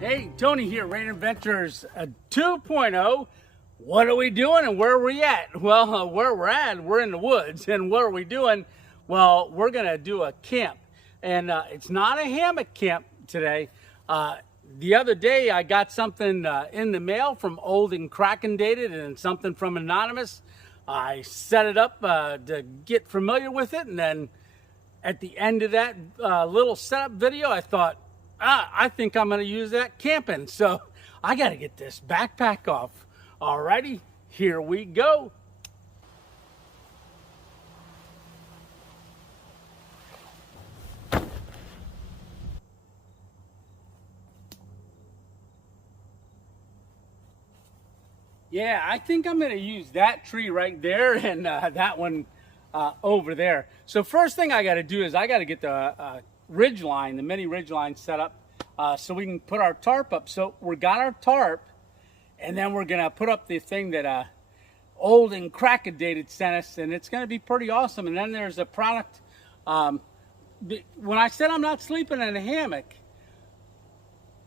Hey, Tony here, Rain Adventures 2.0. What are we doing and where are we at? Well, where we're at, we're in the woods. And what are we doing? Well, we're going to do a camp. And it's not a hammock camp today. The other day, I got something in the mail from Old and Kraken Dated and something from Anonymous. I set it up to get familiar with it. And then at the end of that little setup video, I thought, I think I'm going to use that camping. So I got to get this backpack off. Alrighty, here we go. Yeah, I think I'm going to use that tree right there and that one over there. So first thing I got to do is I got to get the Ridgeline, the mini Ridgeline set up so we can put our tarp up. So we got our tarp, and then we're going to put up the thing that Old and Kraken Dated sent us, and it's going to be pretty awesome. And then there's a product. When I said I'm not sleeping in a hammock,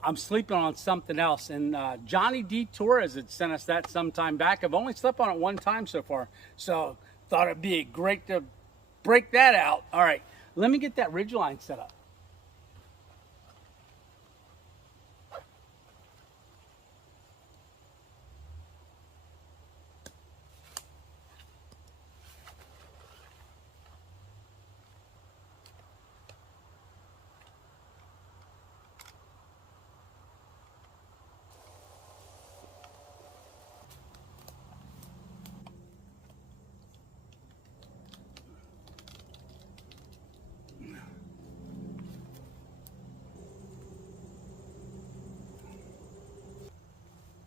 I'm sleeping on something else. And Johnny D. Torres had sent us that some time back. I've only slept on it one time so far, so thought it'd be great to break that out. All right, let me get that Ridgeline set up.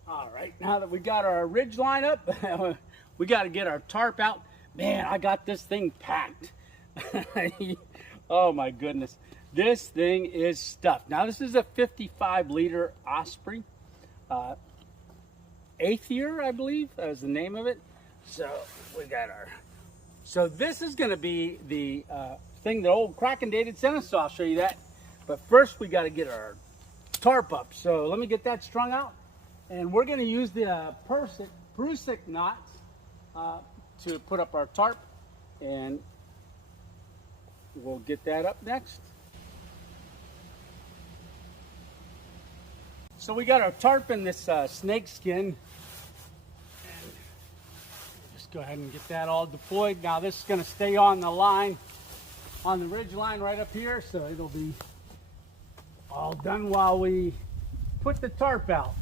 All right, now that we got our Ridgeline up, we got to get our tarp out. Man, I got this thing packed. Oh my goodness, this thing is stuffed. Now this is a 55-liter Osprey, Aerie, I believe, is the name of it. So we got our. So this is going to be the thing that Old Kraken Dated sent us. So I'll show you that. But first, we got to get our tarp up. So let me get that strung out. And we're going to use the Prusik knots to put up our tarp, and we'll get that up next. So we got our tarp in this snake skin, and just go ahead and get that all deployed. Now this is going to stay on the line, on the ridge line right up here, so it'll be all done while we put the tarp out.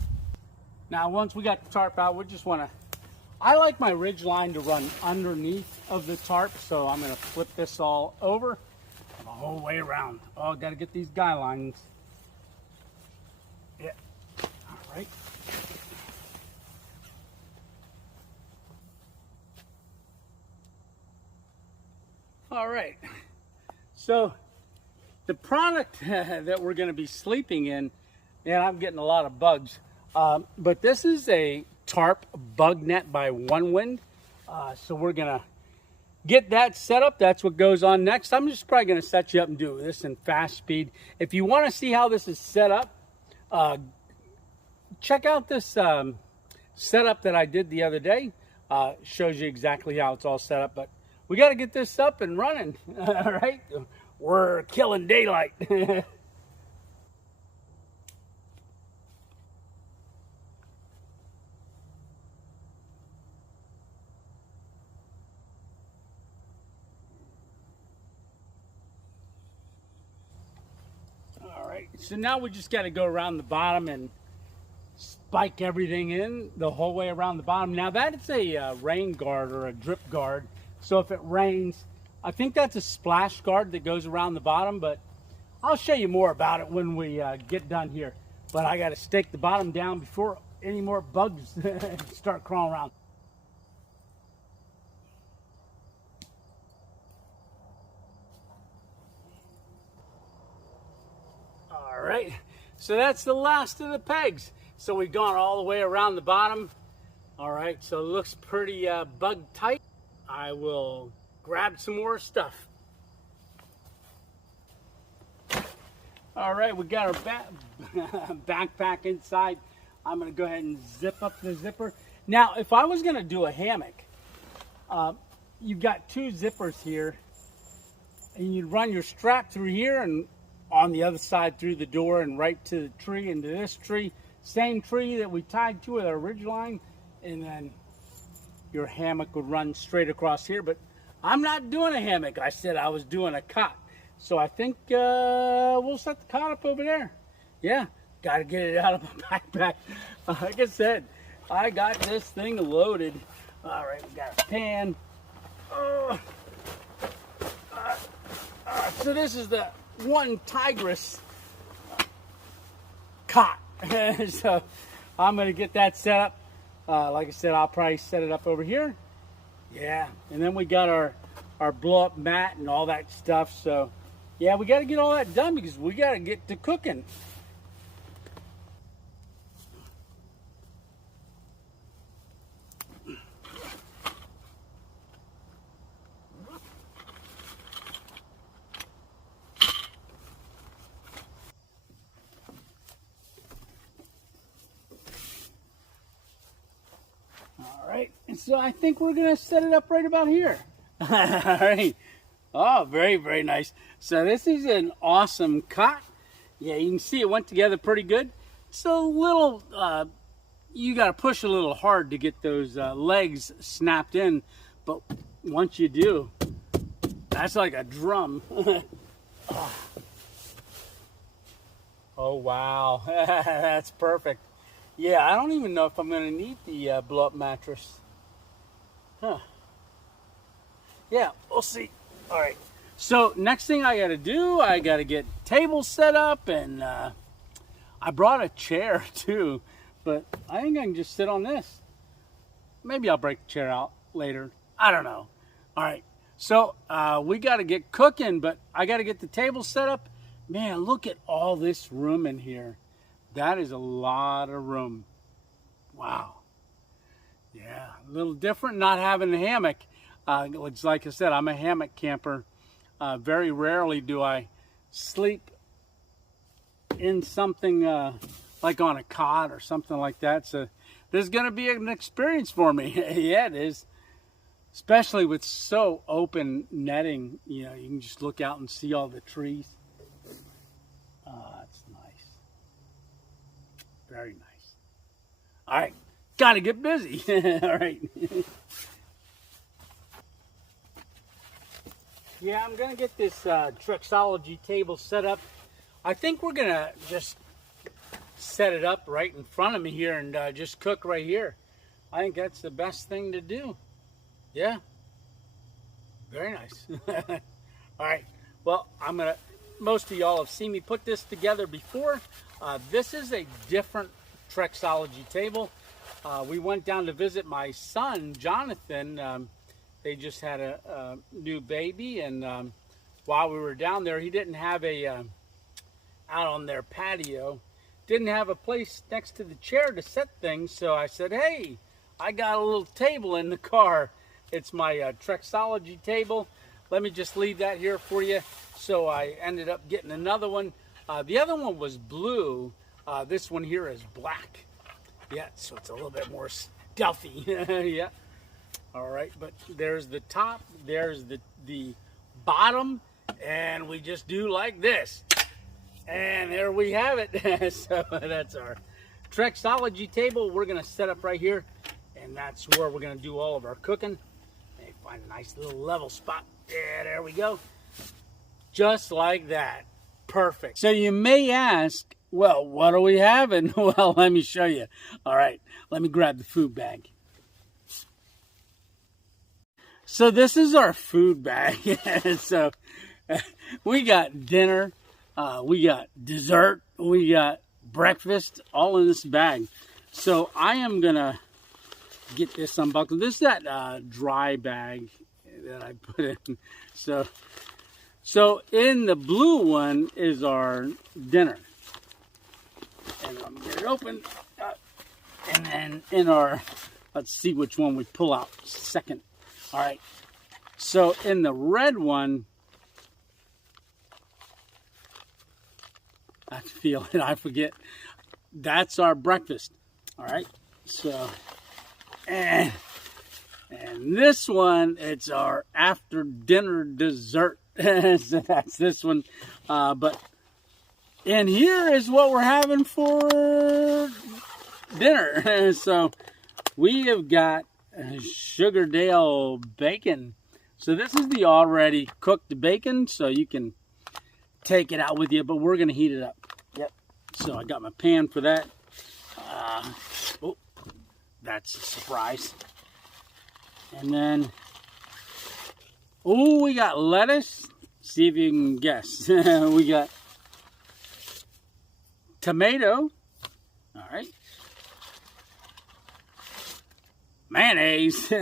Now, once we got the tarp out, we just want to, I like my Ridgeline to run underneath of the tarp, so I'm going to flip this all over the whole way around. Oh, got to get these guy lines. Yeah, all right. All right, so the product that we're going to be sleeping in, and I'm getting a lot of bugs, but this is a Tarp Bugnet by ONEWIND. So we're going to get that set up. That's what goes on next. I'm just probably going to set you up and do this in fast speed. If you want to see how this is set up, check out this setup that I did the other day. Shows you exactly how it's all set up. But we got to get this up and running. All right? We're killing daylight. So now we just got to go around the bottom and spike everything in the whole way around the bottom. Now that's a rain guard or a drip guard. So if it rains, I think that's a splash guard that goes around the bottom, but I'll show you more about it when we get done here. But I got to stake the bottom down before any more bugs start crawling around. All right, so that's the last of the pegs. So we've gone all the way around the bottom. All right, so it looks pretty bug tight. I will grab some more stuff. All right, we got our backpack inside. I'm gonna go ahead and zip up the zipper. Now, if I was gonna do a hammock, you've got two zippers here, and you'd run your strap through here and on the other side through the door and right to the tree, into this tree. Same tree that we tied to with our Ridgeline, and then your hammock would run straight across here. But I'm not doing a hammock. I said I was doing a cot. So I think we'll set the cot up over there. Yeah, got to get it out of my backpack. Like I said, I got this thing loaded. All right, we got a pan. So this is the Onetigris Cot. So I'm going to get that set up. Like I said, I'll probably set it up over here. Yeah, and then we got our blow up mat and all that stuff. So yeah, we got to get all that done because we got to get to cooking. All right, and so I think we're gonna set it up right about here. All right. Oh, very, very nice. So this is an awesome cot. Yeah, you can see it went together pretty good. It's a little, you got to push a little hard to get those legs snapped in. But once you do, that's like a drum. Oh, wow. That's perfect. Yeah, I don't even know if I'm going to need the blow-up mattress. Huh. Yeah, we'll see. All right, so next thing I got to do, I got to get tables set up, and I brought a chair too, but I think I can just sit on this. Maybe I'll break the chair out later. I don't know. All right, so we got to get cooking, but I got to get the table set up. Man, look at all this room in here. That is a lot of room. Wow. Yeah, a little different not having a hammock. Like I said, I'm a hammock camper. Very rarely do I sleep in something like on a cot or something like that. So this is going to be an experience for me. Yeah, it is. Especially with so open netting. You know, you can just look out and see all the trees. That's nice. Very nice. All right. Got to get busy. All right. Yeah, I'm going to get this Trexology table set up. I think we're going to just set it up right in front of me here and just cook right here. I think that's the best thing to do. Yeah. Very nice. All right. Well, most of y'all have seen me put this together before. This is a different Trexology table. We went down to visit my son, Jonathan. They just had a new baby, and while we were down there, he didn't have out on their patio, didn't have a place next to the chair to set things. So I said, hey, I got a little table in the car. It's my Trexology table. Let me just leave that here for you. So I ended up getting another one. The other one was blue. This one here is black. Yeah, so it's a little bit more stealthy. Yeah. All right, but there's the top, there's the bottom, and we just do like this. And there we have it. So that's our Trexology table. We're going to set up right here, and that's where we're going to do all of our cooking. And find a nice little level spot. Yeah, there we go. Just like that. Perfect. So you may ask, well, what are we having? Well, let me show you. All right, let me grab the food bag. So this is our food bag. So we got dinner, we got dessert, we got breakfast, all in this bag. So I am gonna get this unbuckled. This is that dry bag that I put in. So in the blue one is our dinner. And I'm gonna get it open. And then in our, let's see which one we pull out second. All right, so in the red one, I feel it. I forget. That's our breakfast. All right. So, and this one, it's our after dinner dessert. So that's this one. And here is what we're having for dinner. So we have got Sugardale bacon. So this is the already cooked bacon, so you can take it out with you, but we're going to heat it up. Yep. So I got my pan for that. Oh, that's a surprise. And then, oh, we got lettuce. See if you can guess. We got tomato. All right. Mayonnaise.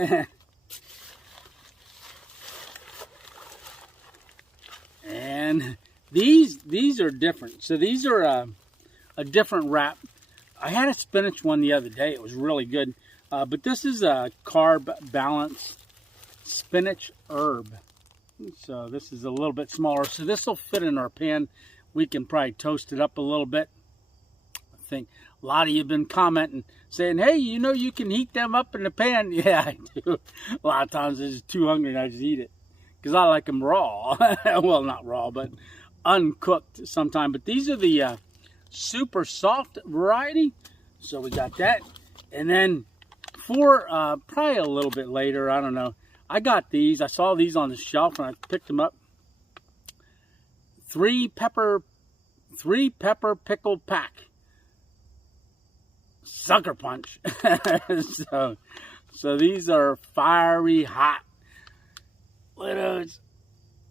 And these are different. So these are a different wrap. I had a spinach one the other day. It was really good. But this is a carb balanced spinach herb. So this is a little bit smaller. So this will fit in our pan. We can probably toast it up a little bit. I think a lot of you have been commenting saying, hey, you know you can heat them up in the pan. Yeah, I do. A lot of times I'm just too hungry and I just eat it. Because I like them raw. Well, not raw, but uncooked sometimes. But these are the super soft variety. So we got that. And then for probably a little bit later, I don't know, I got these. I saw these on the shelf and I picked them up. Three pepper pickle pack. Sucker punch. So these are fiery hot. Little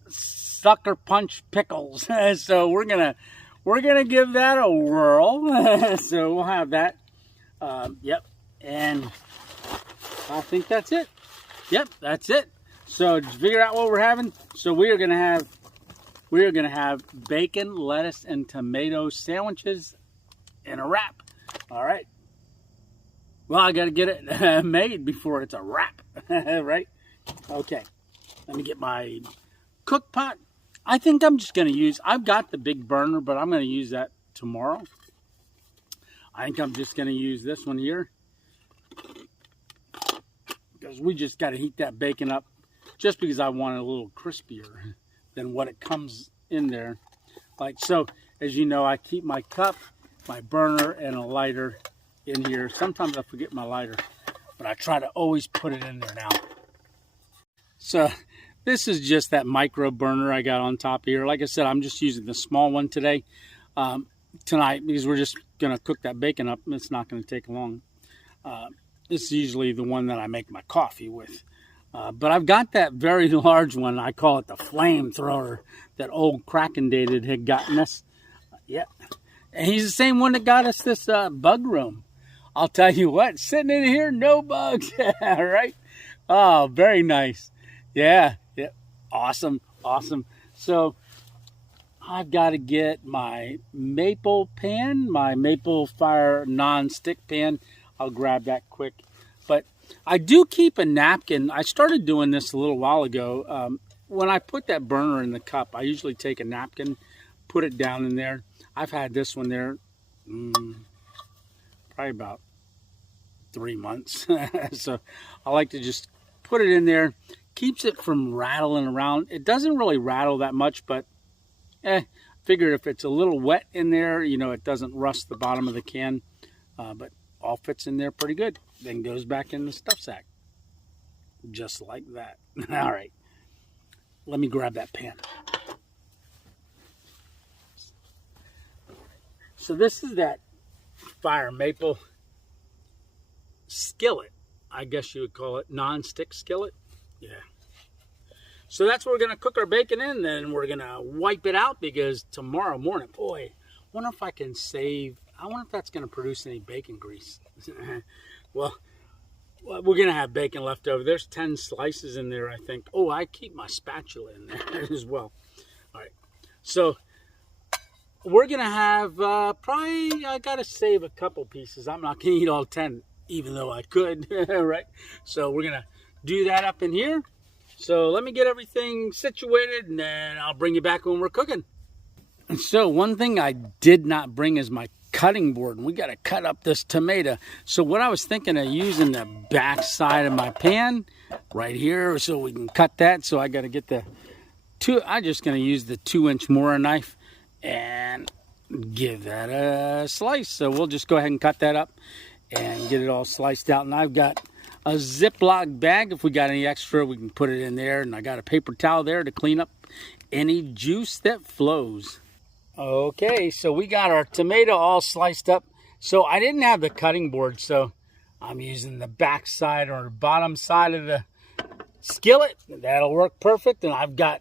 sucker punch pickles. So we're gonna give that a whirl. So we'll have that. Yep. And I think that's it. Yep, that's it. So just figure out what we're having. So we are gonna have bacon, lettuce, and tomato sandwiches in a wrap. All right. Well, I gotta get it made before it's a wrap. Right? Okay. Let me get my cook pot. I think I'm just going to use, I've got the big burner, but I'm going to use that tomorrow. I think I'm just going to use this one here. Because we just got to heat that bacon up. Just because I want it a little crispier than what it comes in there. Like so, as you know, I keep my cup, my burner, and a lighter in here. Sometimes I forget my lighter. But I try to always put it in there now. So this is just that micro burner I got on top here. Like I said, I'm just using the small one today, tonight, because we're just going to cook that bacon up. It's not going to take long. This is usually the one that I make my coffee with. But I've got that very large one. I call it the flamethrower that old Kraken Dated had gotten us. Yeah. And he's the same one that got us this bug room. I'll tell you what, sitting in here, no bugs. All right. Oh, very nice. Yeah, yeah, awesome. So I've got to get my maple pan, my maple fire non-stick pan. I'll grab that quick. But I do keep a napkin. I started doing this a little while ago. When I put that burner in the cup, I usually take a napkin, put it down in there. I've had this one there probably about 3 months. So I like to just put it in there. Keeps it from rattling around. It doesn't really rattle that much, but figure if it's a little wet in there, you know, it doesn't rust the bottom of the can. But all fits in there pretty good. Then goes back in the stuff sack. Just like that. All right. Let me grab that pan. So this is that fire maple skillet. I guess you would call it non-stick skillet. Yeah. So that's what we're going to cook our bacon in. Then we're going to wipe it out because tomorrow morning, boy, I wonder if I can save. I wonder if that's going to produce any bacon grease. Well, we're going to have bacon left over. There's 10 slices in there, I think. Oh, I keep my spatula in there as well. All right. So we're going to have probably, I got to save a couple pieces. I'm not going to eat all 10, even though I could, right? So we're going to do that up in here. So let me get everything situated and then I'll bring you back when we're cooking. So one thing I did not bring is my cutting board, and we got to cut up this tomato. So what I was thinking of using the back side of my pan right here so we can cut that. So I got to get I'm just going to use the 2-inch Mora knife and give that a slice. So we'll just go ahead and cut that up and get it all sliced out. And I've got a Ziploc bag. If we got any extra, we can put it in there. And I got a paper towel there to clean up any juice that flows. Okay, so we got our tomato all sliced up. So I didn't have the cutting board, so I'm using the back side or bottom side of the skillet. That'll work perfect. And I've got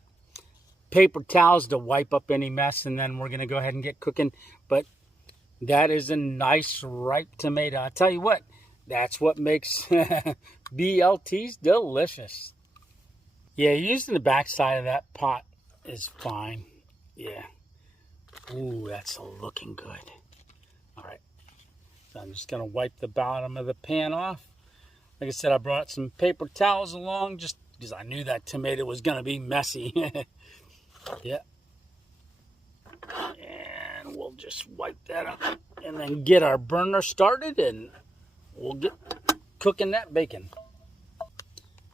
paper towels to wipe up any mess, and then we're going to go ahead and get cooking. But that is a nice ripe tomato. I tell you what, that's what makes BLTs delicious. Yeah, using the back side of that pot is fine. Yeah. Ooh, that's looking good. All right. So I'm just going to wipe the bottom of the pan off. Like I said, I brought some paper towels along just because I knew that tomato was going to be messy. Yeah. And we'll just wipe that up and then get our burner started, and we'll get cooking that bacon.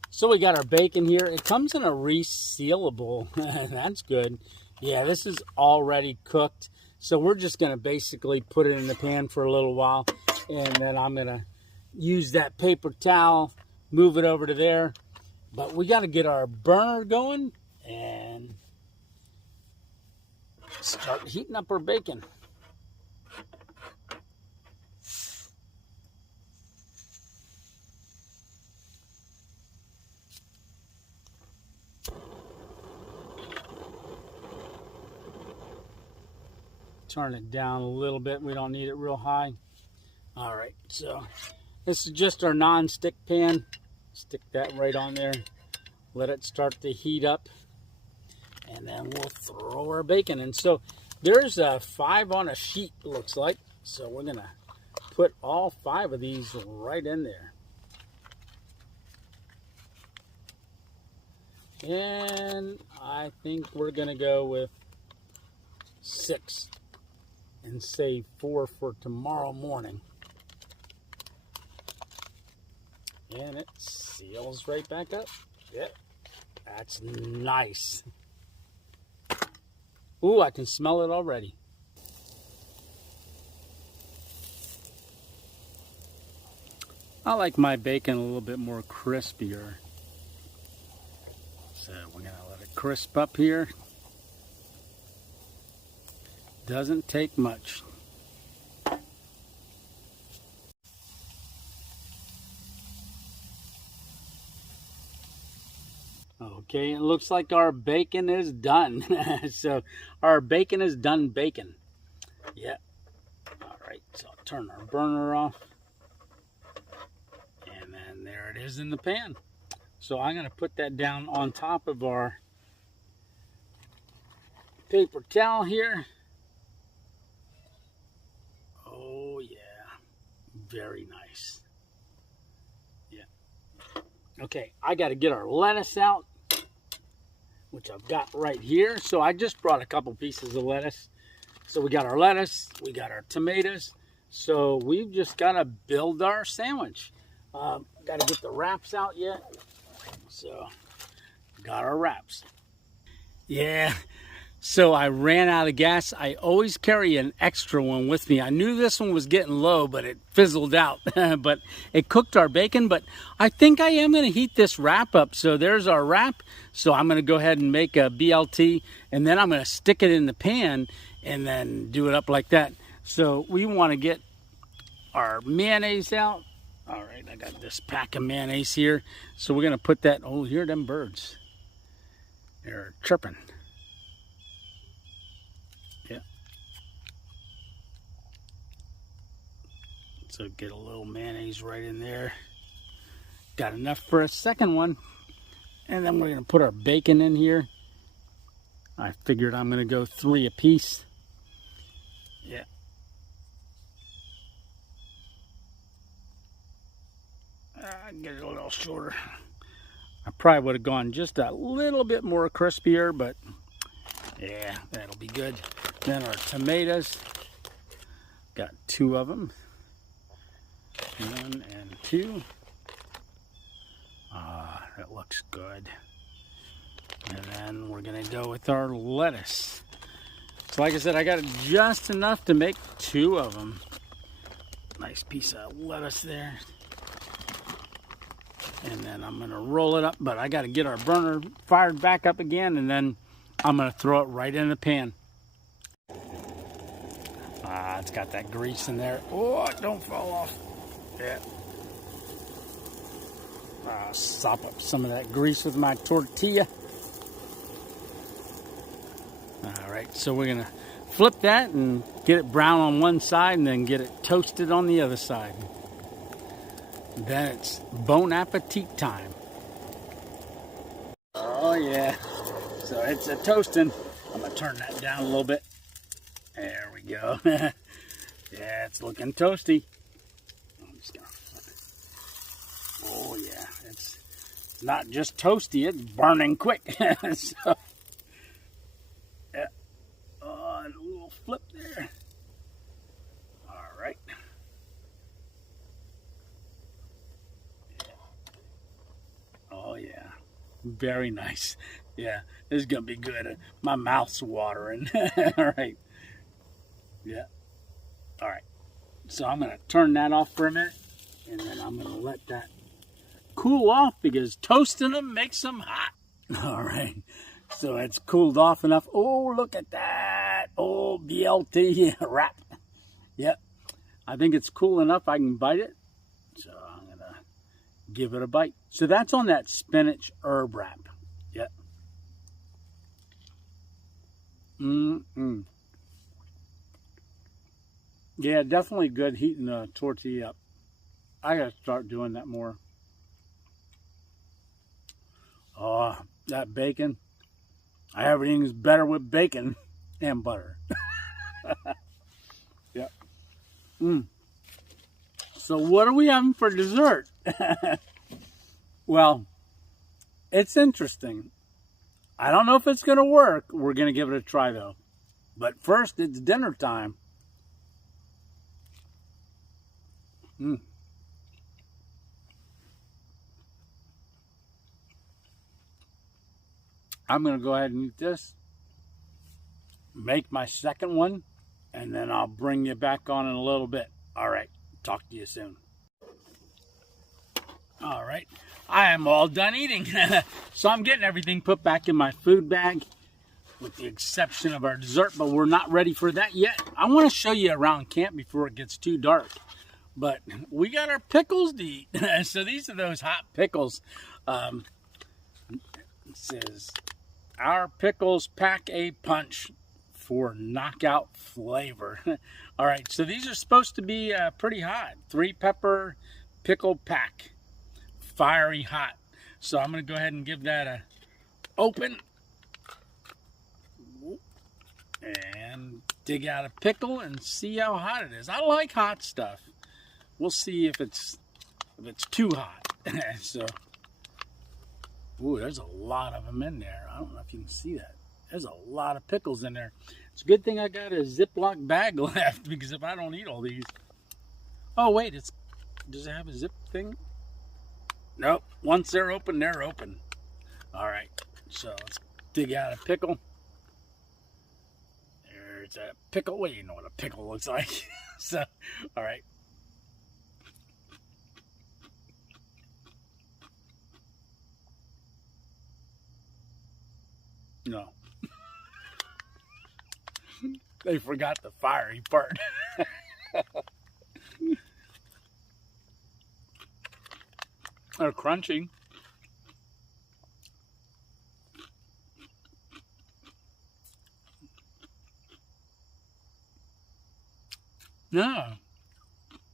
So we got our bacon here. It comes in a resealable. That's good. Yeah, this is already cooked. So we're just going to basically put it in the pan for a little while. And then I'm going to use that paper towel, move it over to there. But we got to get our burner going and start heating up our bacon. Turn it down a little bit. We don't need it real high. All right, so this is just our non-stick pan. Stick that right on there. Let it start to heat up. And then we'll throw our bacon in. So there's 5 on a sheet, looks like. So we're going to put all 5 of these right in there. And I think we're going to go with 6 and save 4 for tomorrow morning. And it seals right back up. Yep, that's nice. Ooh, I can smell it already. I like my bacon a little bit more crispier. So we're going to let it crisp up here. Doesn't take much. Okay, it looks like our bacon is done. So our bacon is done baking. Yep. All right, so I'll turn our burner off. And then there it is in the pan. So I'm going to put that down on top of our paper towel here. Oh yeah, very nice. Yeah. Okay, I got to get our lettuce out, which I've got right here. So I just brought a couple pieces of lettuce. So we got our lettuce, we got our tomatoes. So we've just got to build our sandwich. Got to get the wraps out yet. So got our wraps. Yeah. So I ran out of gas. I always carry an extra one with me. I knew this one was getting low, but it fizzled out. But it cooked our bacon. But I think I am going to heat this wrap up. So there's our wrap. So I'm going to go ahead and make a BLT. And then I'm going to stick it in the pan and then do it up like that. So we want to get our mayonnaise out. All right, I got this pack of mayonnaise here. So we're going to put that. Oh, here are them birds. They're chirping. Yeah. So get a little mayonnaise right in there. Got enough for a second one. And then we're going to put our bacon in here. I figured I'm going to go 3 a piece. Yeah. Get it a little shorter. I probably would have gone just a little bit more crispier, but yeah, that'll be good. Then our tomatoes, got 2 of them. 1 and 2. That looks good. And then we're gonna go with our lettuce. So like I said, I got just enough to make 2 of them. Nice piece of lettuce there. And then I'm gonna roll it up, but I gotta get our burner fired back up again, and then I'm gonna throw it right in the pan. It's got that grease in there. Oh, don't fall off. Yeah. Sop up some of that grease with my tortilla. Alright, so we're going to flip that and get it brown on one side and then get it toasted on the other side. Then it's bon appetit time. Oh yeah, so it's a toasting. I'm going to turn that down a little bit. There we go. Yeah, it's looking toasty. I'm just going to flip it. Oh yeah, it's not just toasty, it's burning quick. So, yeah. Oh, and a little flip there. All right. Yeah. Oh yeah, very nice. Yeah, this is gonna be good. My mouth's watering. All right. Yeah. All right. So I'm gonna turn that off for a minute, and then I'm gonna let that cool off because toasting them makes them hot. All right. So it's cooled off enough. Oh, look at that. Oh, BLT wrap. Yep. I think it's cool enough I can bite it. So I'm going to give it a bite. So that's on that spinach herb wrap. Yep. Yeah, definitely good heating the tortilla up. I got to start doing that more. Oh, that bacon. Everything's better with bacon and butter. Yep. So what are we having for dessert? Well, it's interesting. I don't know if it's going to work. We're going to give it a try, though. But first, it's dinner time. I'm going to go ahead and eat this, make my second one, and then I'll bring you back on in a little bit. All right, talk to you soon. All right, I am all done eating. So I'm getting everything put back in my food bag, with the exception of our dessert, but we're not ready for that yet. I want to show you around camp before it gets too dark. But we got our pickles to eat. So these are those hot pickles. It says, our pickles pack a punch for knockout flavor. All right, so these are supposed to be pretty hot. 3-pepper pickle pack. Fiery hot. So I'm going to go ahead and give that a open. And dig out a pickle and see how hot it is. I like hot stuff. We'll see if it's too hot. So, ooh, there's a lot of them in there. I don't know if you can see that. There's a lot of pickles in there. It's a good thing I got a Ziploc bag left, because if I don't eat all these. Oh wait, does it have a zip thing? Nope. Once they're open, they're open. All right. So let's dig out a pickle. There's a pickle. Well, you know what a pickle looks like. So, all right. No. They forgot the fiery part. They're crunchy. No.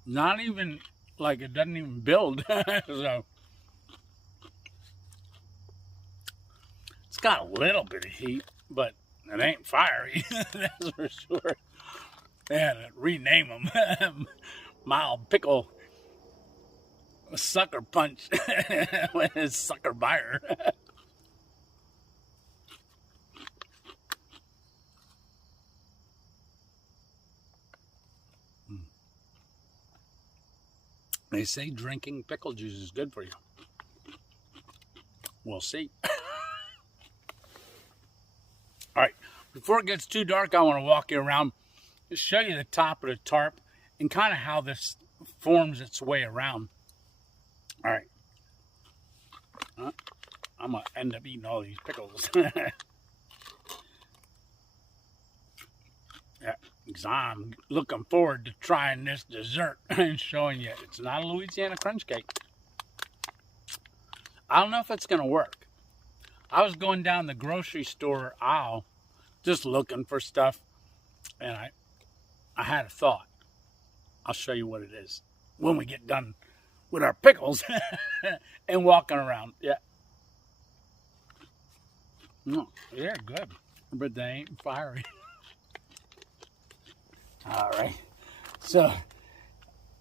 Not even, like, it doesn't even build. So it's got a little bit of heat, but it ain't fiery. That's for sure. They had to rename them. Mild pickle sucker punch with his sucker buyer. They say drinking pickle juice is good for you. We'll see. All right, before it gets too dark, I want to walk you around, just show you the top of the tarp and kind of how this forms its way around. All right. I'm going to end up eating all these pickles. Yeah, because I'm looking forward to trying this dessert and showing you it's not a Louisiana crunch cake. I don't know if it's going to work. I was going down the grocery store aisle just looking for stuff, and I had a thought. I'll show you what it is when we get done with our pickles and walking around. Yeah. No, they're good, but they ain't fiery. All right, so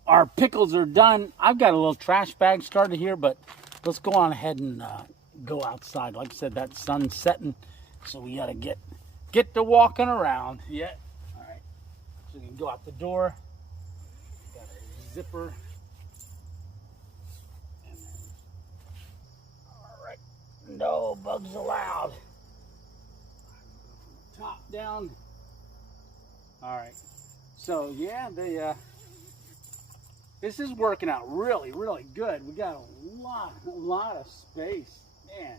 our pickles are done. I've got a little trash bag started here, but let's go on ahead and go outside. Like I said, that sun's setting, so we gotta get to walking around. Yeah. All right, so we can go out the door. Got a zipper. And then, all right, no bugs allowed. Top down. All right. So yeah, this is working out really, really good. We got a lot of space, man.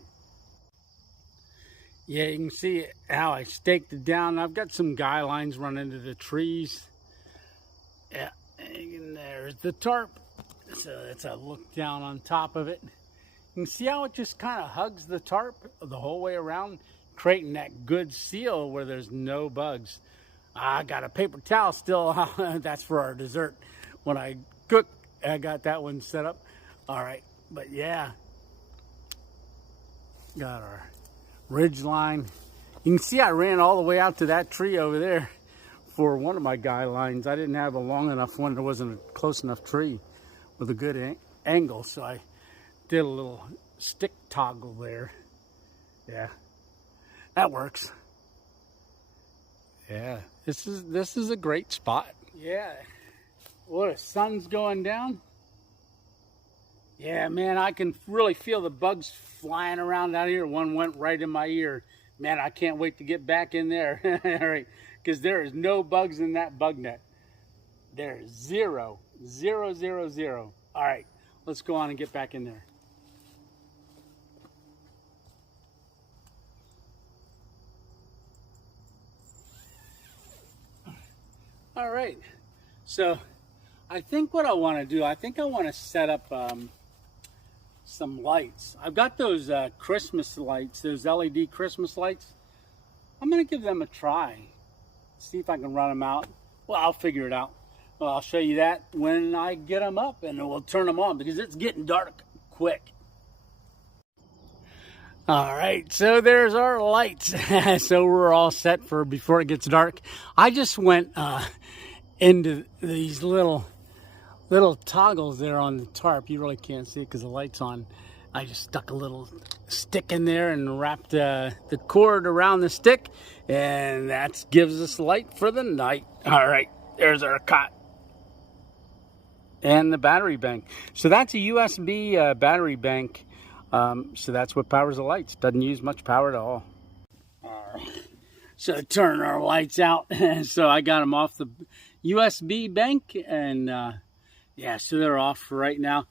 Yeah, you can see how I staked it down. I've got some guy lines running into the trees. Yeah, and there's the tarp. So that's a look down on top of it. You can see how it just kind of hugs the tarp the whole way around, creating that good seal where there's no bugs. I got a paper towel still. That's for our dessert. When I cook, I got that one set up. All right, but yeah. Got our Ridgeline. You can see I ran all the way out to that tree over there for one of my guy lines. I didn't have a long enough one. There wasn't a close enough tree with a good angle, so I did a little stick toggle there. Yeah, that works. Yeah, this is a great spot. Yeah, well, the sun's going down. Yeah, man, I can really feel the bugs flying around out here. One went right in my ear. Man, I can't wait to get back in there. All right, because there is no bugs in that bug net. There's zero. All right, let's go on and get back in there. All right, so I think what I want to do, I think I want to set up some lights. I've got those Christmas lights, those LED Christmas lights. I'm going to give them a try, see if I can run them out. Well, I'll figure it out. Well, I'll show you that when I get them up, and we'll turn them on because it's getting dark quick. All right, so there's our lights. So we're all set for before it gets dark. I just went into these little toggles there on the tarp. You really can't see it because the light's on. I just stuck a little stick in there and wrapped the cord around the stick, and that gives us light for the night. All right, there's our cot and the battery bank. So that's a USB battery bank. So that's what powers the lights. Doesn't use much power at all. All right. So turn our lights out. So I got them off the USB bank, and yeah, so they're off for right now.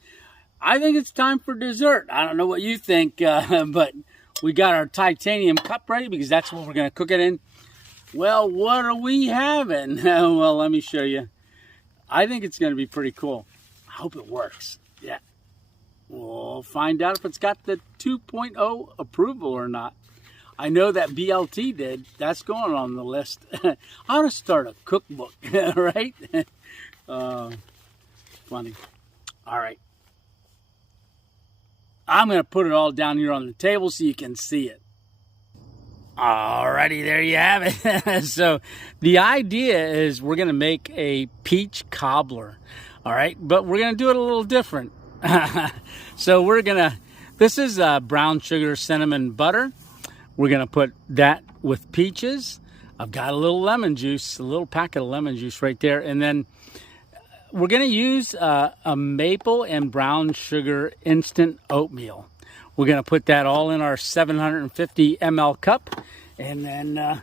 I think it's time for dessert. I don't know what you think, but we got our titanium cup ready because that's what we're going to cook it in. Well, what are we having? Well, let me show you. I think it's going to be pretty cool. I hope it works. Yeah. We'll find out if it's got the 2.0 approval or not. I know that BLT did. That's going on the list. I ought to start a cookbook, right? Funny. All right. I'm going to put it all down here on the table so you can see it. Alrighty, there you have it. So the idea is we're going to make a peach cobbler. All right, but we're going to do it a little different. So this is brown sugar cinnamon butter. We're going to put that with peaches. I've got a little lemon juice, a little packet of lemon juice right there. And then we're going to use a maple and brown sugar instant oatmeal. We're going to put that all in our 750 ml cup and then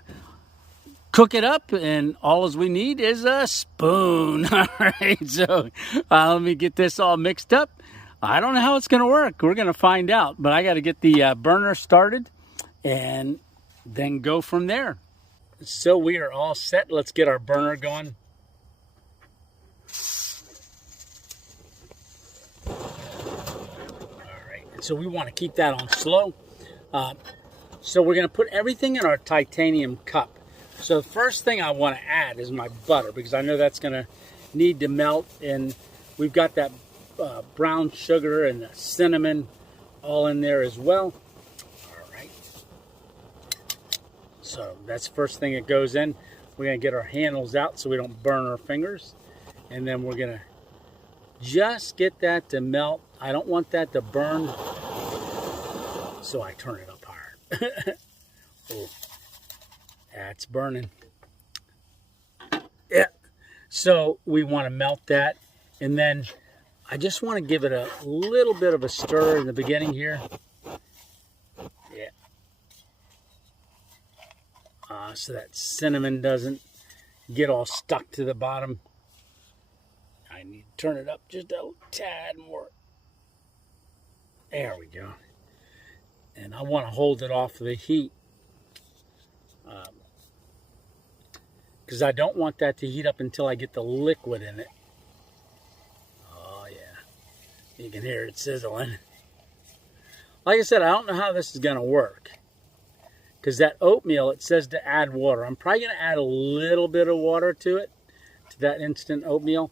cook it up, and all we need is a spoon. All right, so let me get this all mixed up. I don't know how it's going to work. We're going to find out, but I got to get the burner started and then go from there. So we are all set. Let's get our burner going. So we want to keep that on slow. So we're going to put everything in our titanium cup. So the first thing I want to add is my butter, because I know that's going to need to melt. And we've got that brown sugar and the cinnamon all in there as well. All right. So that's the first thing that goes in. We're going to get our handles out so we don't burn our fingers. And then we're going to just get that to melt. I don't want that to burn, so I turn it up higher. Oh, that's burning. Yeah. So we want to melt that, and then I just want to give it a little bit of a stir in the beginning here. Yeah. So that cinnamon doesn't get all stuck to the bottom. I need to turn it up just a tad more. There we go. And I want to hold it off the heat because I don't want that to heat up until I get the liquid in it. Oh yeah, you can hear it sizzling. Like I said, I don't know how this is going to work because that oatmeal, it says to add water. I'm probably going to add a little bit of water to it, to that instant oatmeal.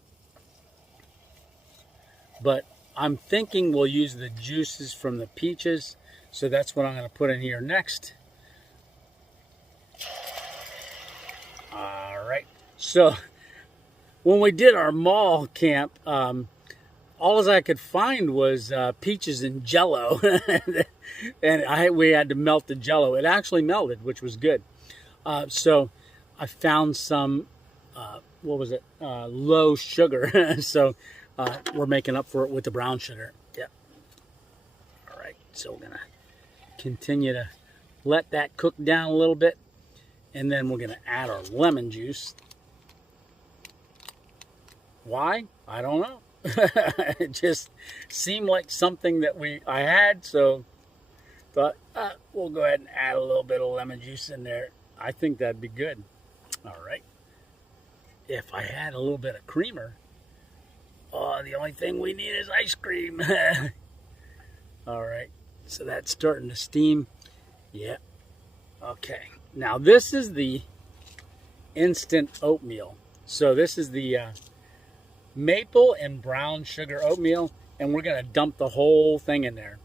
But I'm thinking we'll use the juices from the peaches, so that's what I'm going to put in here next. All right. So when we did our mall camp, all I could find was peaches and Jell-O, and we had to melt the Jell-O. It actually melted, which was good. So I found some, what was it? Low sugar. So. We're making up for it with the brown sugar. Yep. All right, so we're gonna continue to let that cook down a little bit, and then we're gonna add our lemon juice. Why? I don't know. It just seemed like something that I had, so thought we'll go ahead and add a little bit of lemon juice in there. I think that'd be good. All right. If I had a little bit of creamer. Oh, the only thing we need is ice cream. All right, so that's starting to steam. Yeah. Okay. Now this is the instant oatmeal. So this is the maple and brown sugar oatmeal, and we're gonna dump the whole thing in there.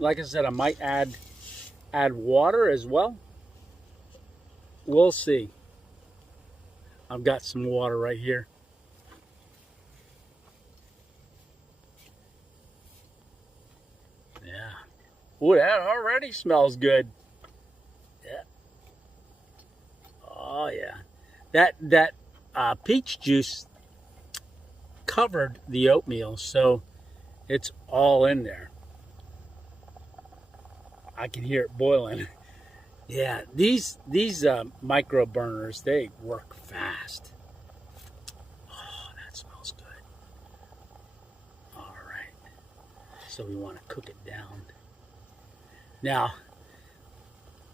Like I said, I might add water as well. We'll see. I've got some water right here. Ooh, that already smells good. Yeah. Oh yeah. That peach juice covered the oatmeal, so it's all in there. I can hear it boiling. Yeah, these micro burners, they work fast. Oh, that smells good. All right. So we want to cook it down. Now,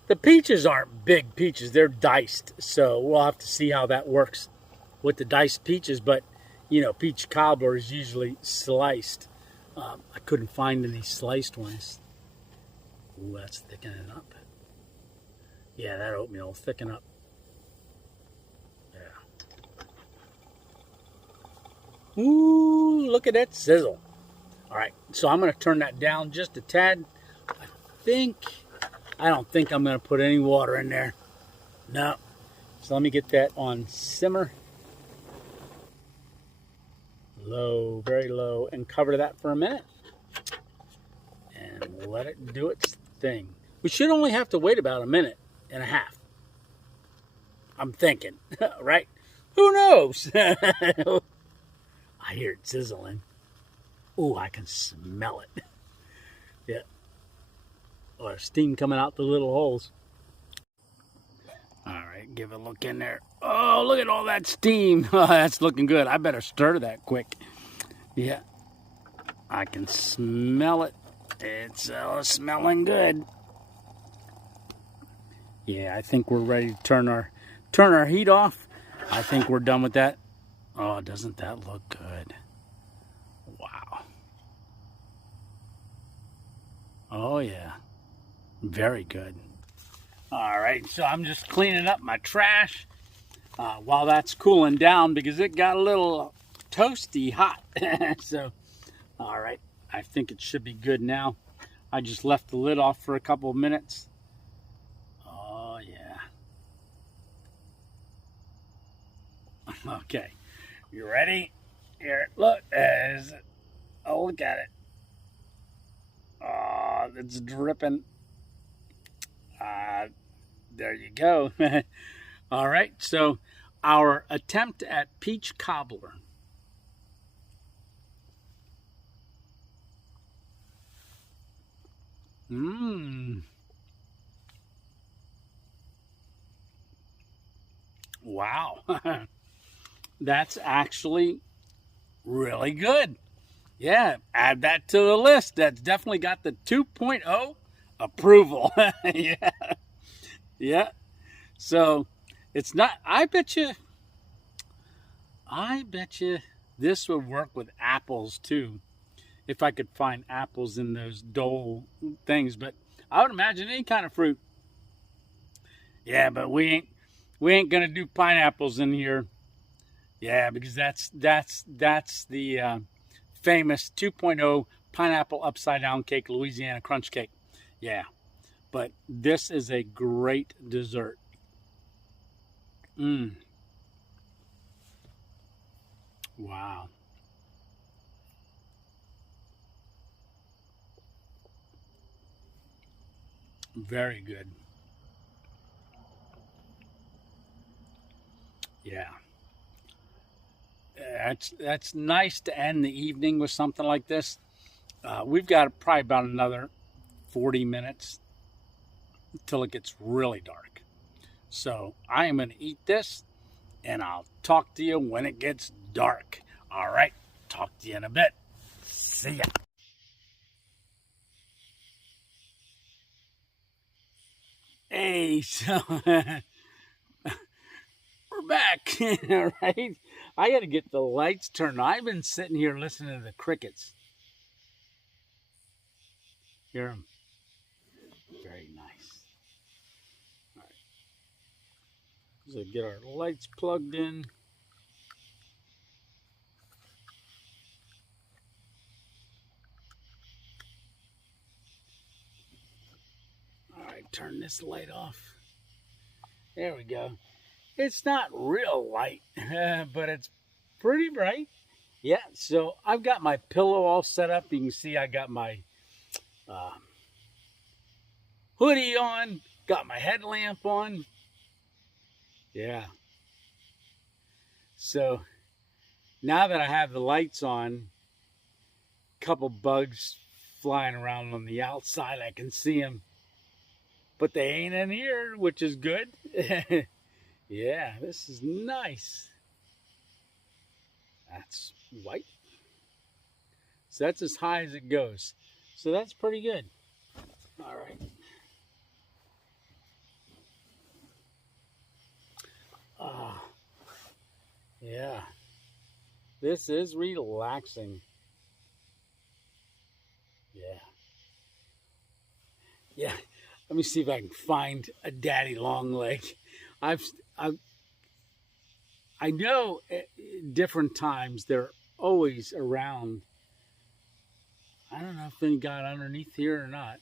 the peaches aren't big peaches. They're diced, so we'll have to see how that works with the diced peaches. But, you know, peach cobbler is usually sliced. I couldn't find any sliced ones. Ooh, that's thickening up. Yeah, that oatmeal will thicken up. Yeah. Ooh, look at that sizzle. All right, so I'm going to turn that down just a tad. I don't think I'm going to put any water in there. No. So let me get that on simmer. Low, very low, and cover that for a minute. And let it do its thing. We should only have to wait about a minute and a half. I'm thinking, right? Who knows? I I hear it sizzling. Oh, I can smell it. Yeah. Oh, there's steam coming out the little holes. All right, give a look in there. Oh, look at all that steam. Oh, that's looking good. I better stir that quick. Yeah, I can smell it. It's smelling good. Yeah, I think we're ready to turn our heat off. I think we're done with that. Oh, doesn't that look good? Wow. Oh, yeah. Very good. All right, so I'm just cleaning up my trash while that's cooling down because it got a little toasty hot. So, all right, I think it should be good now. I just left the lid off for a couple of minutes. Oh, yeah. Okay, you ready? Here, look, there's it. Oh, look at it. Oh, it's dripping. There you go. All right, so our attempt at peach cobbler. Wow. That's actually really good. Yeah, add that to the list. That's definitely got the 2.0 approval. Yeah. Yeah. So it's not, I bet you this would work with apples too. If I could find apples in those dole things, but I would imagine any kind of fruit. Yeah, but we ain't gonna do pineapples in here. Yeah, because that's the famous 2.0 pineapple upside down cake, Louisiana crunch cake. Yeah, but this is a great dessert. Wow. Very good. Yeah. That's nice to end the evening with something like this. We've got probably about another 40 minutes until it gets really dark. So I am going to eat this, and I'll talk to you when it gets dark. All right, talk to you in a bit. See ya. Hey, so we're back. All right, I got to get the lights turned on. I've been sitting here listening to the crickets. Hear them? Very nice. All right, so get our lights plugged in. All right, turn this light off. There we go. It's not real light, but it's pretty bright. Yeah, so I've got my pillow all set up. You can see I got my hoodie on, got my headlamp on. Yeah. So now that I have the lights on, a couple bugs flying around on the outside, I can see them. But they ain't in here, which is good. Yeah, this is nice. That's white. So that's as high as it goes. So that's pretty good. All right. Yeah. This is relaxing. Yeah. Yeah. Let me see if I can find a daddy long leg. I know at different times they're always around. I don't know if any got underneath here or not,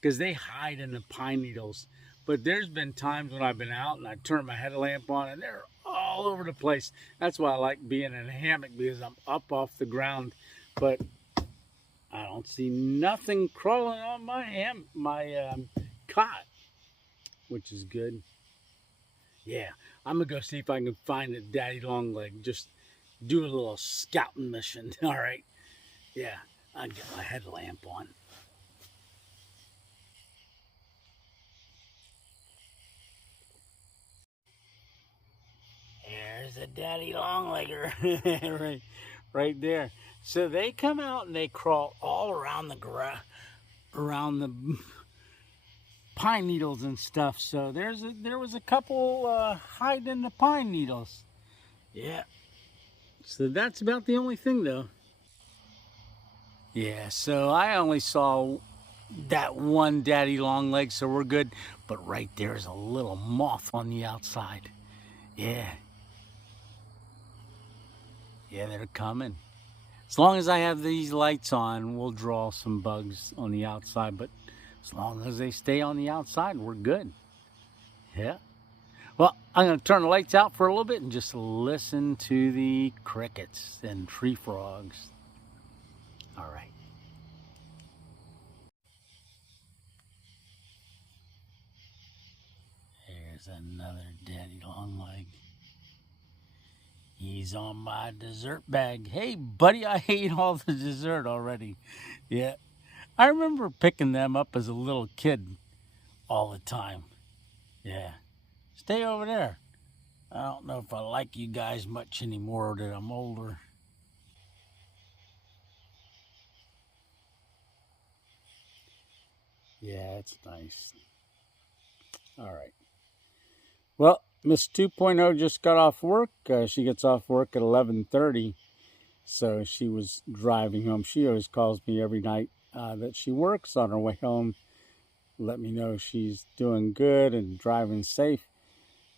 because they hide in the pine needles. But there's been times when I've been out and I turn my headlamp on and they're all over the place. That's why I like being in a hammock, because I'm up off the ground. But I don't see nothing crawling on my cot, which is good. Yeah, I'm gonna go see if I can find a daddy long leg. Just do a little scouting mission. All right. Yeah, I'll get my headlamp on. There's a daddy longlegger right there. So they come out and they crawl all around around the pine needles and stuff. So there was a couple hiding in the pine needles. Yeah. So that's about the only thing though. Yeah, so I only saw that one daddy long leg, so we're good. But right there's a little moth on the outside. Yeah. Yeah, they're coming. As long as I have these lights on, we'll draw some bugs on the outside. But as long as they stay on the outside, we're good. Yeah. Well, I'm going to turn the lights out for a little bit and just listen to the crickets and tree frogs. All right. There's another daddy longleg. He's on my dessert bag. Hey, buddy, I ate all the dessert already. Yeah. I remember picking them up as a little kid all the time. Yeah. Stay over there. I don't know if I like you guys much anymore that I'm older. Yeah, it's nice. All right. Well, Miss 2.0 just got off work. She gets off work at 11:30, so she was driving home. She always calls me every night that she works on her way home. Let me know she's doing good and driving safe.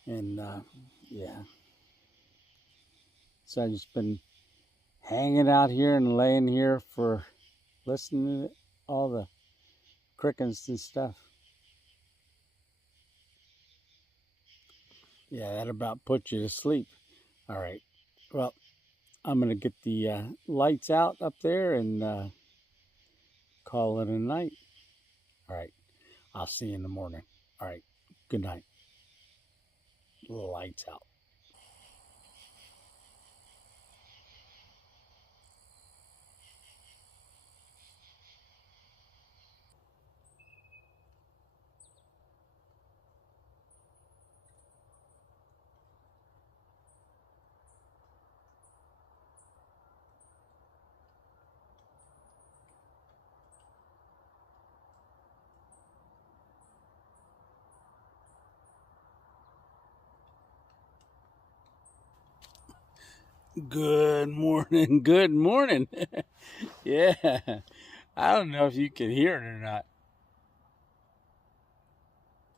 And yeah, so I've just been hanging out here and laying here for listening to all the crickets and stuff. Yeah, that about puts you to sleep. All right. Well, I'm going to get the lights out up there and call it a night. All right. I'll see you in the morning. All right. Good night. Lights out. Good morning. Good morning. Yeah. I don't know if you can hear it or not.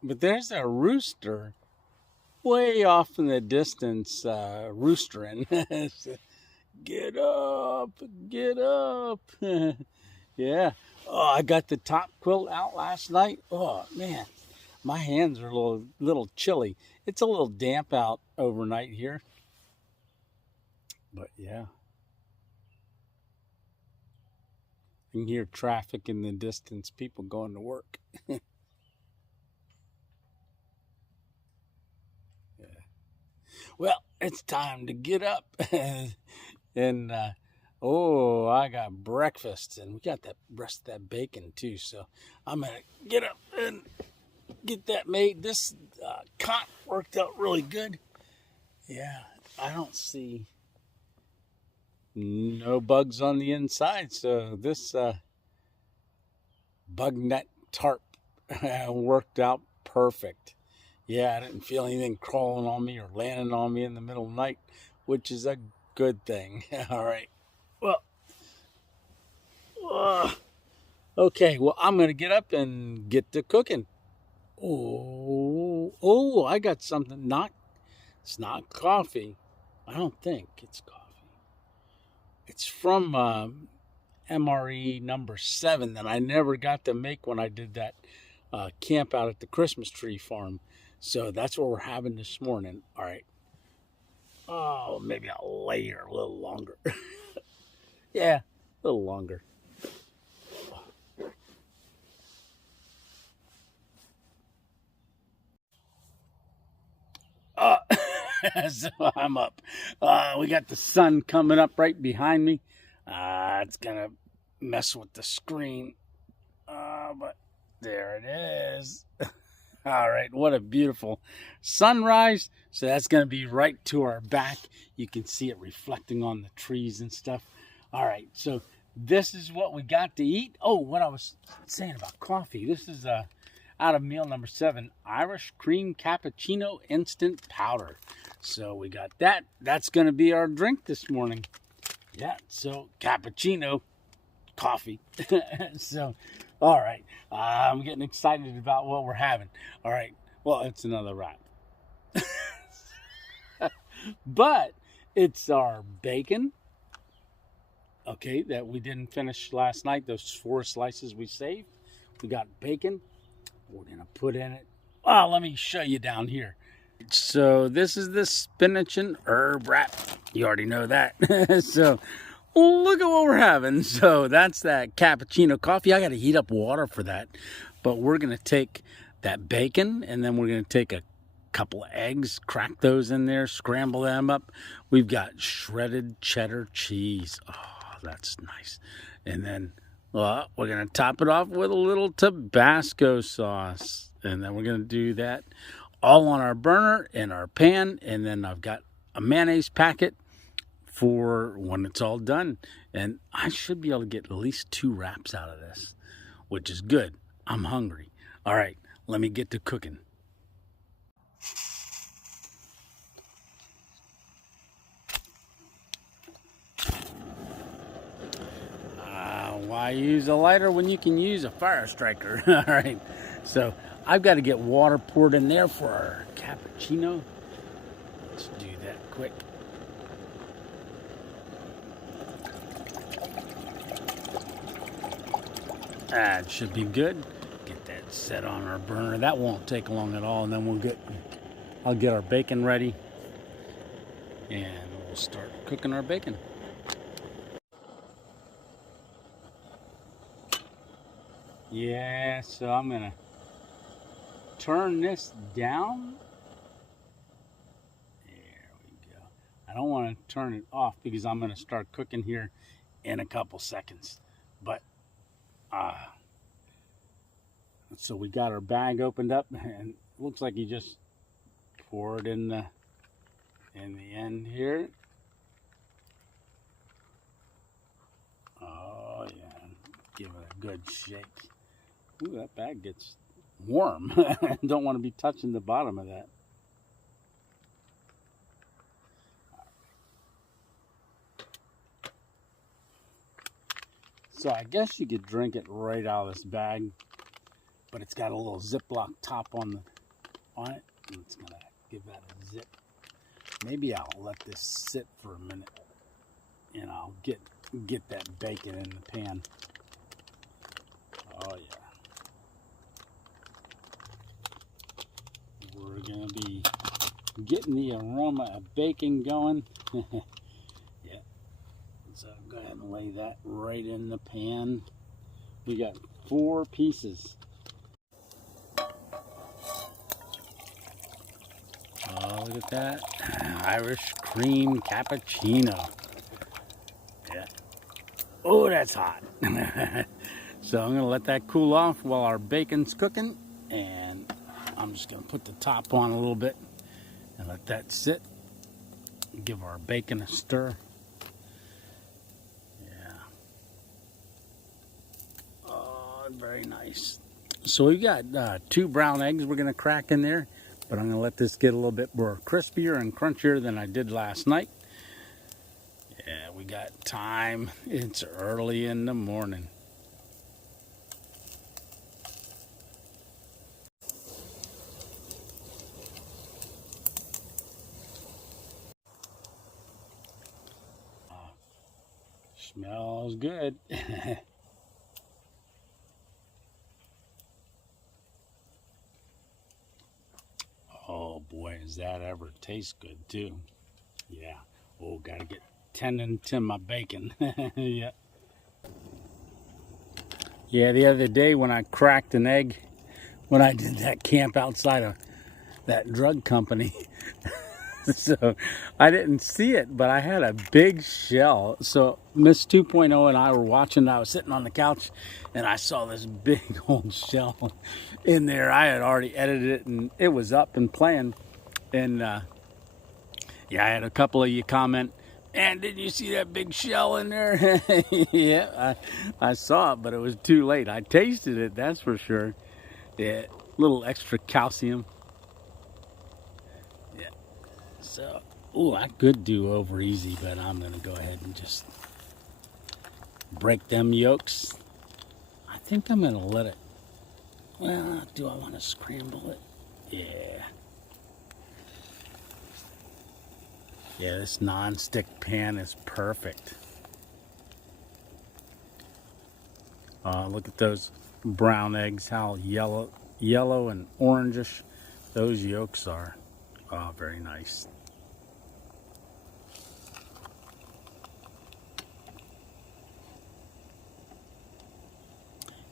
But there's a rooster way off in the distance, roostering. Get up, get up. Yeah. Oh, I got the top quilt out last night. Oh, man. My hands are a little chilly. It's a little damp out overnight here. But yeah. You can hear traffic in the distance, people going to work. Yeah. Well, it's time to get up. And oh, I got breakfast, and we got that rest of that bacon too. So I'm gonna get up and get that made. This cot worked out really good. Yeah, I don't see no bugs on the inside, so this Bugnet tarp worked out perfect. Yeah, I didn't feel anything crawling on me or landing on me in the middle of the night, which is a good thing. All right. Well, okay. Well, I'm going to get up and get to cooking. Oh, I got something. It's not coffee. I don't think it's coffee. It's from MRE number 7 that I never got to make when I did that camp out at the Christmas tree farm. So that's what we're having this morning. All right. Oh, maybe I'll lay here a little longer. Yeah, a little longer. So I'm up. We got the sun coming up right behind me. It's gonna mess with the screen, but there it is. All right, what a beautiful sunrise. So that's gonna be right to our back. You can see it reflecting on the trees and stuff. All right, so this is what we got to eat. Oh, what I was saying about coffee. This is out of meal number 7, Irish cream cappuccino instant powder. So we got that. That's going to be our drink this morning. Yeah, so cappuccino, coffee. So, all right. I'm getting excited about what we're having. All right. Well, it's another wrap. But it's our bacon, okay, that we didn't finish last night. Those 4 slices we saved. We got bacon. We're going to put in it. Oh, let me show you down here. So this is the spinach and herb wrap. You already know that. So look at what we're having. So that's that cappuccino coffee. I got to heat up water for that. But we're going to take that bacon, and then we're going to take a couple of eggs, crack those in there, scramble them up. We've got shredded cheddar cheese. Oh, that's nice. And then we're going to top it off with a little Tabasco sauce. And then we're going to do that all on our burner in our pan. And then I've got a mayonnaise packet for when it's all done. And I should be able to get at least 2 wraps out of this, which is good. I'm hungry. All right, let me get to cooking. Why use a lighter when you can use a fire striker? All right, so I've got to get water poured in there for our cappuccino. Let's do that quick. That should be good. Get that set on our burner. That won't take long at all, and then I'll get our bacon ready, and we'll start cooking our bacon. Yeah, so I'm gonna turn this down. There we go. I don't want to turn it off because I'm gonna start cooking here in a couple seconds. But so we got our bag opened up, and it looks like you just pour it in the end here. Oh yeah, give it a good shake. Ooh, that bag gets warm. Don't want to be touching the bottom of that. So I guess you could drink it right out of this bag, but it's got a little Ziploc top on it. And it's gonna give that a zip. Maybe I'll let this sit for a minute, and I'll get that bacon in the pan. Oh yeah. We're going to be getting the aroma of bacon going. Yeah. So go ahead and lay that right in the pan. We got 4 pieces. Oh, look at that. Irish cream cappuccino. Yeah. Oh, that's hot. So I'm going to let that cool off while our bacon's cooking, and I'm just going to put the top on a little bit and let that sit. Give our bacon a stir. Yeah. Oh, very nice. So we got 2 brown eggs we're going to crack in there, but I'm going to let this get a little bit more crispier and crunchier than I did last night. Yeah, we got time. It's early in the morning. Smells good. Oh boy, does that ever taste good too. Yeah. Oh, gotta get tending to my bacon. Yeah. Yeah, the other day when I cracked an egg, when I did that camp outside of that drug company, So I didn't see it, but I had a big shell. So Miss 2.0 and I were watching. I was sitting on the couch and I saw this big old shell in there. I had already edited it and it was up and playing. And yeah, I had a couple of you comment, "And did you see that big shell in there?" Yeah, I saw it, but it was too late. I tasted it, that's for sure. Yeah, little extra calcium. Yeah. So, ooh, I could do over easy, but I'm gonna go ahead and just break them yolks. I think I'm gonna let it. Well, do I want to scramble it? Yeah. Yeah, this non-stick pan is perfect. Look at those brown eggs, how yellow and orangish those yolks are. Oh, very nice.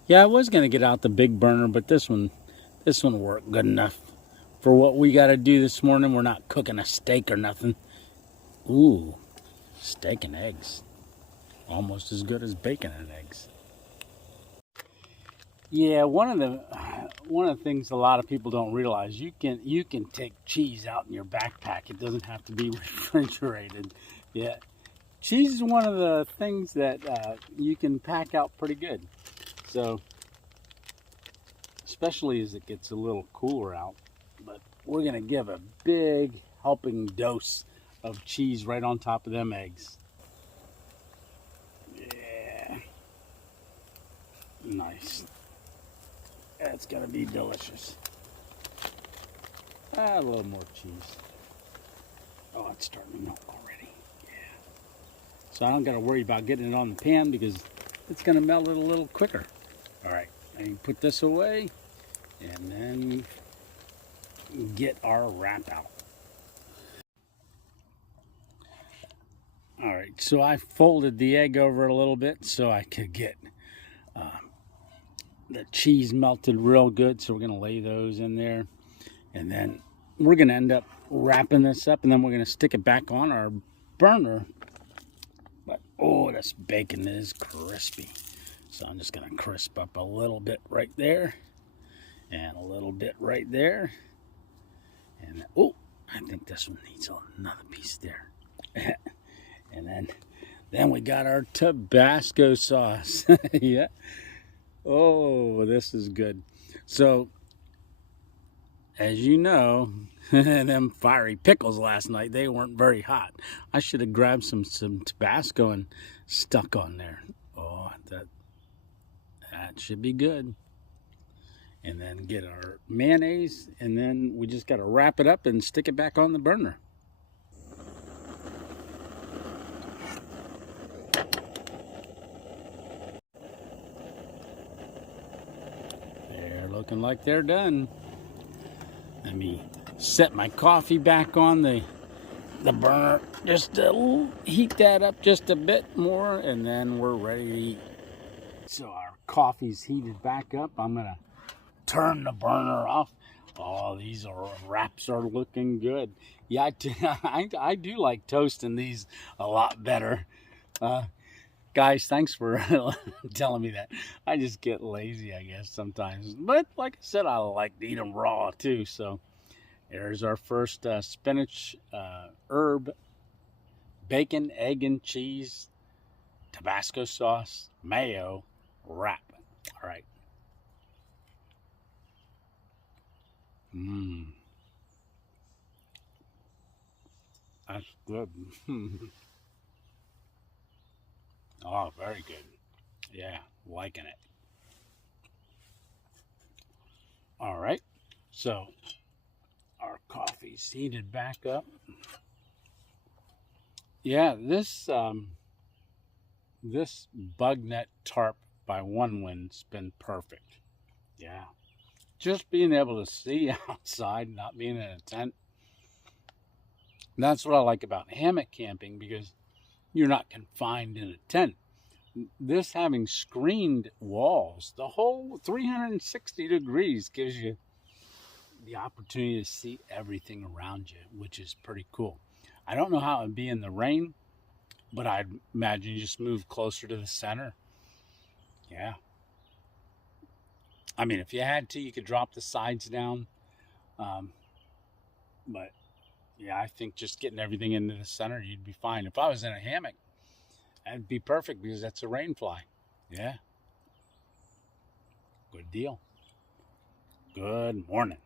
Yeah, I was gonna get out the big burner, but this one worked good enough for what we got to do this morning. We're not cooking a steak or nothing. Ooh, steak and eggs, almost as good as bacon and eggs. Yeah, one of the things a lot of people don't realize, you can take cheese out in your backpack. It doesn't have to be refrigerated. Yeah, cheese is one of the things that you can pack out pretty good. So, especially as it gets a little cooler out. But we're gonna give a big helping dose of cheese right on top of them eggs. Yeah, nice. That's gonna be delicious. A little more cheese. Oh, it's starting to melt already. Yeah. So I don't gotta worry about getting it on the pan because it's gonna melt it a little quicker. All right, and put this away, and then get our wrap out. All right, so I folded the egg over a little bit so I could get the cheese melted real good. So we're gonna lay those in there, and then we're gonna end up wrapping this up, and then we're gonna stick it back on our burner. But oh, this bacon is crispy. So I'm just gonna crisp up a little bit right there, and a little bit right there. And oh, I think this one needs another piece there. And then we got our Tabasco sauce. Yeah. Oh, this is good. So, as you know, them fiery pickles last night, they weren't very hot. I should have grabbed some Tabasco and stuck on there. Oh, that should be good. And then get our mayonnaise, and then we just got to wrap it up and stick it back on the burner. They're looking like they're done. Let me set my coffee back on the burner just to heat that up just a bit more, and then we're ready to eat. So our coffee's heated back up. I'm gonna turn the burner off. Oh, these wraps are looking good. Yeah, I do like toasting these a lot better. Guys, thanks for telling me that. I just get lazy, I guess, sometimes. But like I said, I like to eat them raw too. So there's our first spinach, herb, bacon, egg and cheese, Tabasco sauce, mayo wrap. All right. Mmm. That's good. Oh, very good. Yeah, liking it. All right. So our coffee's heated back up. Yeah, this Bugnet tarp by ONEWIND's been perfect. Yeah. Just being able to see outside, not being in a tent. That's what I like about hammock camping, because you're not confined in a tent. This having screened walls, the whole 360 degrees gives you the opportunity to see everything around you, which is pretty cool. I don't know how it would be in the rain, but I'd imagine you just move closer to the center. Yeah. I mean, if you had to, you could drop the sides down. But yeah, I think just getting everything into the center, you'd be fine. If I was in a hammock, that'd be perfect because that's a rain fly. Yeah. Good deal. Good morning.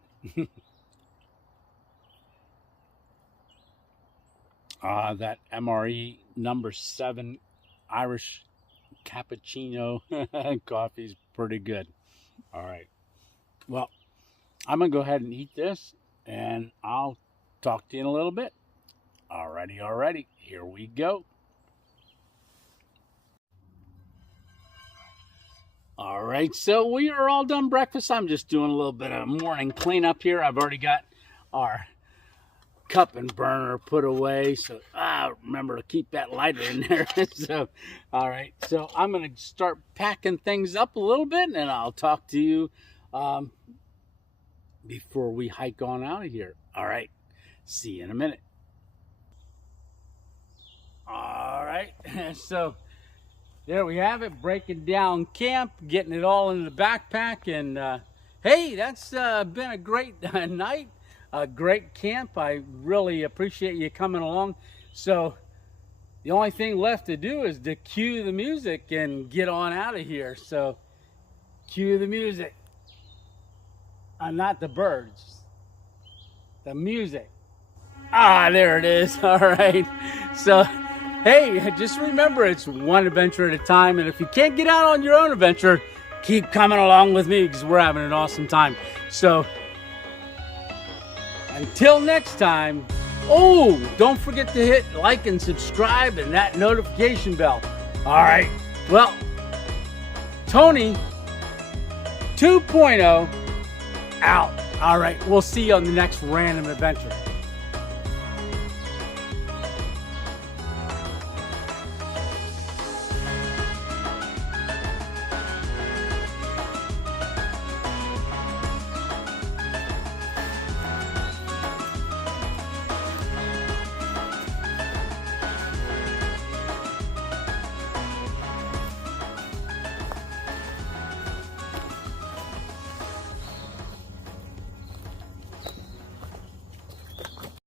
That MRE number 7 Irish cappuccino coffee is pretty good. All right. Well, I'm going to go ahead and eat this, and I'll talk to you in a little bit. Alrighty. Here we go. All right, so we are all done breakfast. I'm just doing a little bit of morning cleanup here. I've already got our cup and burner put away, so remember to keep that lighter in there. So, all right, so I'm going to start packing things up a little bit, and I'll talk to you before we hike on out of here. All right, see you in a minute. All right, so there we have it, breaking down camp, getting it all in the backpack, and hey, that's been a great night, a great camp. I really appreciate you coming along. So the only thing left to do is to cue the music and get on out of here. So cue the music. Not the birds, the music. There it is. All right, so hey, just remember, it's one adventure at a time, and if you can't get out on your own adventure, keep coming along with me because we're having an awesome time. So until next time, don't forget to hit like and subscribe and that notification bell. All right, well, Tony 2.0 out. All right, we'll see you on the next random adventure.